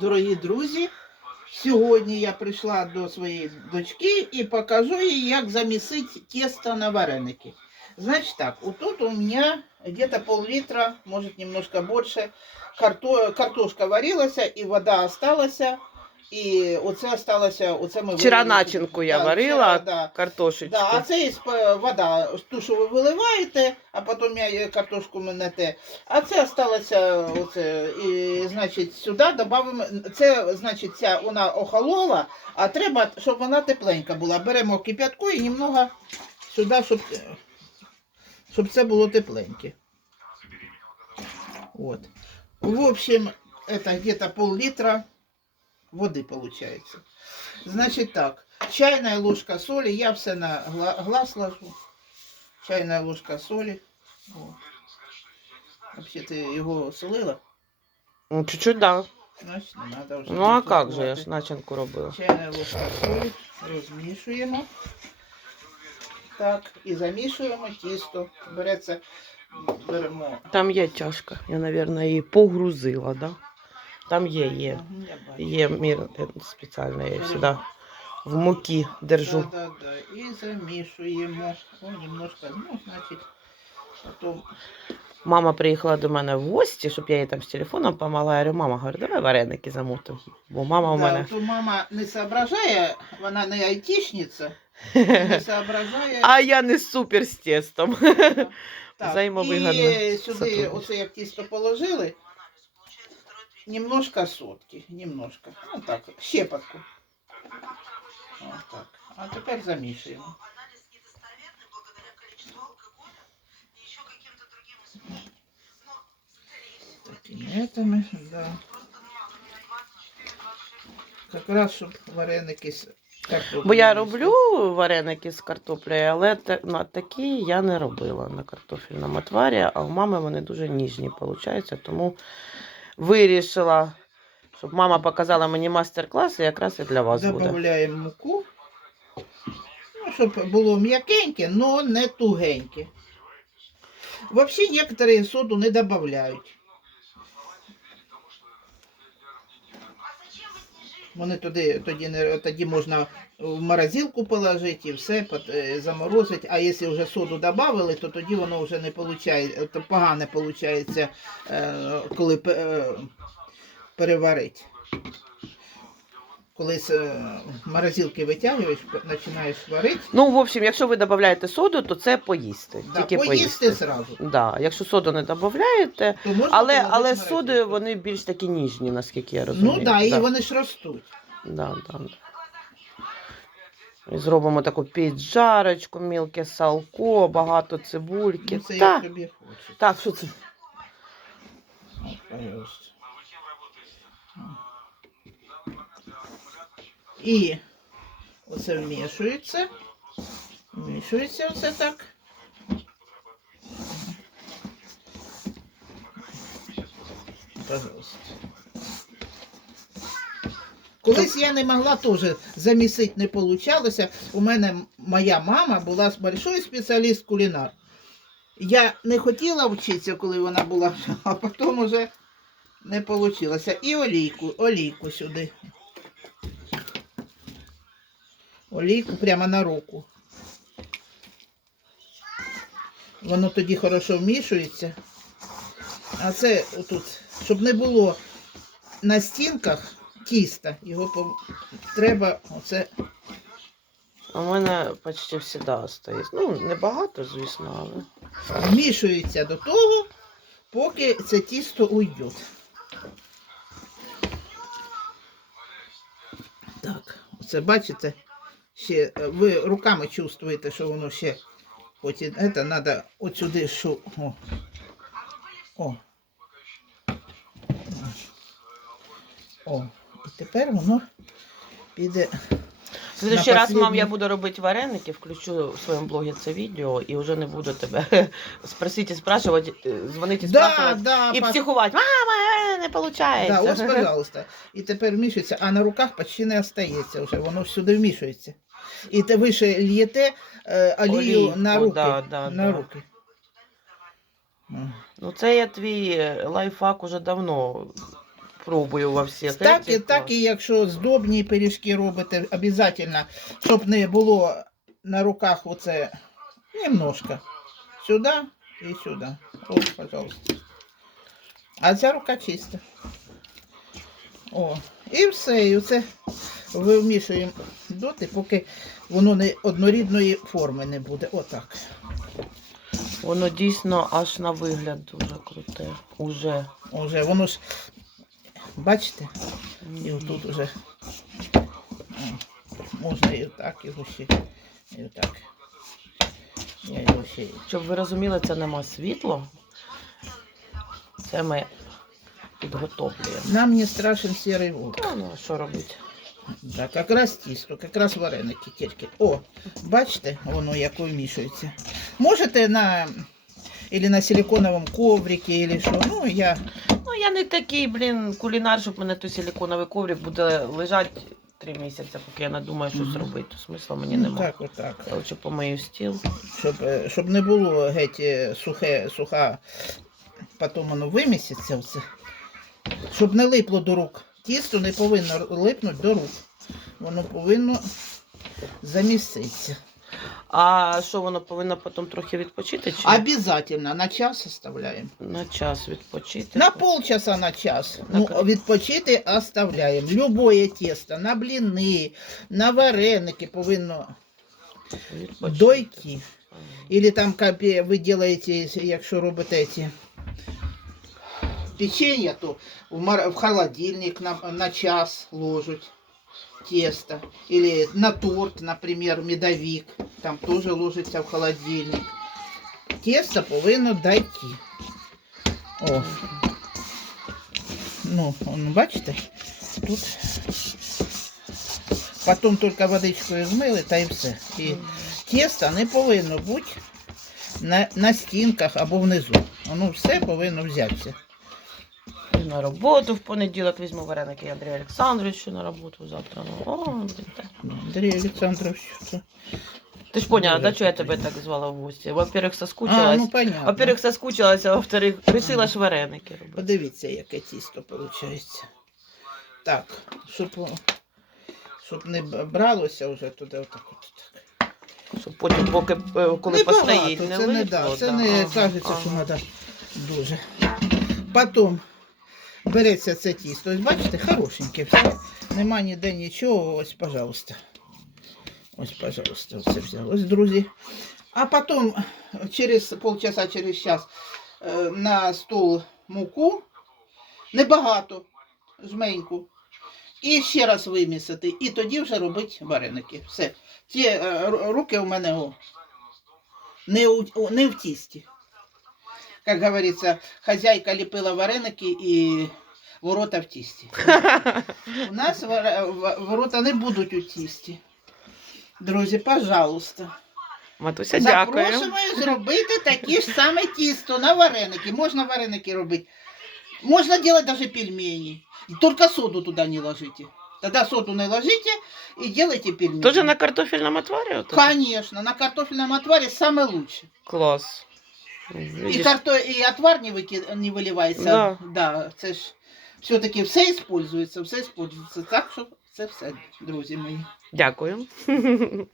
Дорогі друзі, сьогодні я прийшла до своєї дочки і покажу їй, як замісити тесто на вареники. Значит так, вот у меня где-то пол-литра, может немножко больше, карто... картошка варилася і вода осталася. І оце осталося, оце ми Вчора вилили. начинку я Да, варила, вчора, да. картошечку. Да, а це із е, вода, ту, що ви виливаєте, а потім я її картошку минете. А це осталося, оце, і, значить, сюди додамо, це, значить, ця вона охолола, а треба, щоб вона тепленька була. Беремо кип'ятку і немного сюди, щоб, е, щоб це було тепленьке. Вот. В общем, это где-то пол-литра воды получается. Значит так, чайная ложка соли, я все на глаз ложу. Чайная ложка соли. О. Вообще ти його солила? Ну, чуть-чуть, да. Значить, не надо вже. Ну а як же, я ж начинку робила. Чайна ложка солі, розмішуємо. Так, і замішуємо тісто. Береться, беремо. Там є чашка. Я, мабуть, її погрузила, да? Там є, є. Є мір е, спеціально, я сюди в муки держу. Да, да, да. І замішуємо. О, немножко, ну, значить, потім Мама приїхала до мене в гості, щоб я їй там з телефоном допомогла. Я говорю, мама, говорю, давай вареники замутимо. Бо мама у да, мене. то мама не соображає, вона не айтішниця, не соображає. А я не супер з тестом. Так, взаємовигідно І сюди, оце як тісто положили, немножко сотки, немножко. Ну так, щепотку. От так. А тепер замішуємо. Такими этими, да. Как раз, щоб вареники з картоплею. Бо я роблю вареники з картоплею, але на такі я не робила на картофельному отварі, а у мами вони дуже ніжні виходить, тому вирішила, щоб мама показала мені мастер-клас, і якраз і для вас буде. Добавляємо муку. Ну, щоб було м'якеньке, але не тугеньке. Взагалі некоторые соду не додають. Вони туди, тоді, не, тоді можна в морозилку положити і все е, заморозити. А якщо вже соду додали, то тоді воно вже не виходить, то погане виходить, коли пе- е, переварити. Коли з е, морозилки витягуєш, починаєш варити, Ну, в общем, якщо ви додаєте соду, то це поїсти. да, тільки поїсти поїсти. зразу. Да. Якщо соду не додаєте, То можна але, але содою вони більш такі ніжні, наскільки я розумію. Ну да, і да. вони ж ростуть. Да, да. І зробимо таку піджарочку, мілке салко, багато цибульки. Ну, це Та, як тобі хочеться. так, що це? От, пожалуйста. І оце вмішується. Вмішується оце так. Пожалуйста. Колись я не могла теж замісити, не получалося. У мене моя мама була большой спеціаліст кулінар. Я не хотіла вчитися, коли вона була, а потім уже не вийшло. І олійку, олійку сюди. Олійку прямо на руку. Воно тоді хорошо вмішується. А це отут, щоб не було на стінках тіста, його треба оце У мене почти завжди стоїть. Ну, небагато, звісно, але. вмішується до того, поки це тісто уйде. Так, оце бачите, ще е, ви руками чувствуєте, що воно ще потім це треба от сюди, що. О. О. О. І тепер воно піде. В следующий раз, мам, я буду робити вареники, включу в своєму блогі це відео і вже не буду тебе спросити, спрашувати, е, дзвонити, Да, спрашувати да, і пос- психувати. Мама, не виходить. Да, ось, пожалуйста. І тепер вмішується, а на руках почти не остається вже, воно ж сюди вмішується. І те ви ще л'єте е, олію Олійку, на руки. да, да, на да. руки. М. Ну, це я твій е, лайфхак уже давно пробую во всіх. Так і, так і якщо здобні пиріжки робите, обов'язково, щоб не було на руках оце немножко. Сюди і сюди. Ось, пожалуйста. А ця рука чиста. О, і все, і це вимішуємо доти, поки воно не однорідної форми не буде. Отак. Воно дійсно аж на вигляд дуже круте. Уже. Уже воно ж, бачите, і отут уже можна і отак, і ще, і отак. Щоб ви розуміли, це нема світло. Це ми підготовлюємо. Нам не страшен сірий вовк. Ну, що робити? Так, якраз тісто, якраз вареники тільки. О, бачите, воно як вимішується. Можете на или на силиконовому коврике, или що. Ну, я Ну, я не такий, блін, кулінар, щоб мене той силіконовий коврик буде лежати три місяці, поки я надумаю щось Мгм. робити. Смисла мені ну, так, отак. Я лучше помию стіл. Щоб, е, щоб не було геть е, сухе, суха, потім воно виміситься все. Щоб не липло до рук. Тісто не повинно липнути до рук. Воно повинно заміститися. А що воно повинно потім трохи відпочити? Чи Обязательно на час оставляємо. на час відпочити? На полчаса на час. На Ну, відпочити оставляємо. Любое тісто, на бліни, на вареники повинно Відпочити. дойти. Ага. Или там ви робите, якщо робите ці печенье, то в, мар- в холодильник на, на час ложать тесто. Или на торт, например, медовик, там тоже ложиться в холодильник. Тесто повинно дойти. О, ну, он, бачите, тут потом только водичкою змили, та і все. І Мгм. тісто не повинно бути на, на стінках або внизу. Воно все повинно взятися. І на роботу в понеділок візьму вареники Андрія Олександровичу на роботу завтра. Ну, о, блін, так. Андрій Олександрович. це- Ти ж поняла, Дуже да, що я тебе приємно. так звала в гості? Во-первых, А, соскучилась. ну понятно. Во-первых, соскучилась, а во-вторых, вирішила ж вареники робити. Подивіться, яке тісто виходить. Так, щоб, щоб не б- бралося вже туди отак от. Так. Щоб потім, поки е, коли Не постоїть, багато, не це не, липло, да, це да. не Ага, кажеться, ага. що треба дуже. Потім береться це тісто. Ось бачите, хорошеньке все. Нема ніде нічого. Ось, пожалуйста. Ось, пожалуйста, все взяв. Ось, друзі. А потім через полчаса, через час е, на стол муку. Небагато, жменьку. І ще раз вимісити. І тоді вже робити вареники. Все. Ці е, руки у мене о, не, у- не в тісті. Як говориться, хазяйка ліпила вареники і ворота в тісті. У нас вара- в- ворота не будуть у тісті. Друзі, пожалуйста. Матуся, дякую. Запрошую зробити такі ж саме тісто на вареники. Можна вареники робити. Можна делать даже пельмени. Только соду туда не ложите. Тогда соду не ложите и делайте пельмени. Тоже на картофельному отварі? ото? Конечно, на картофельном отваре самое лучше. Клас. И, Видиш? карто... и отвар не, вики... не виливається. Да. да це ж все-таки все используется, все используется. Так що це все, друзі мої. Дякую.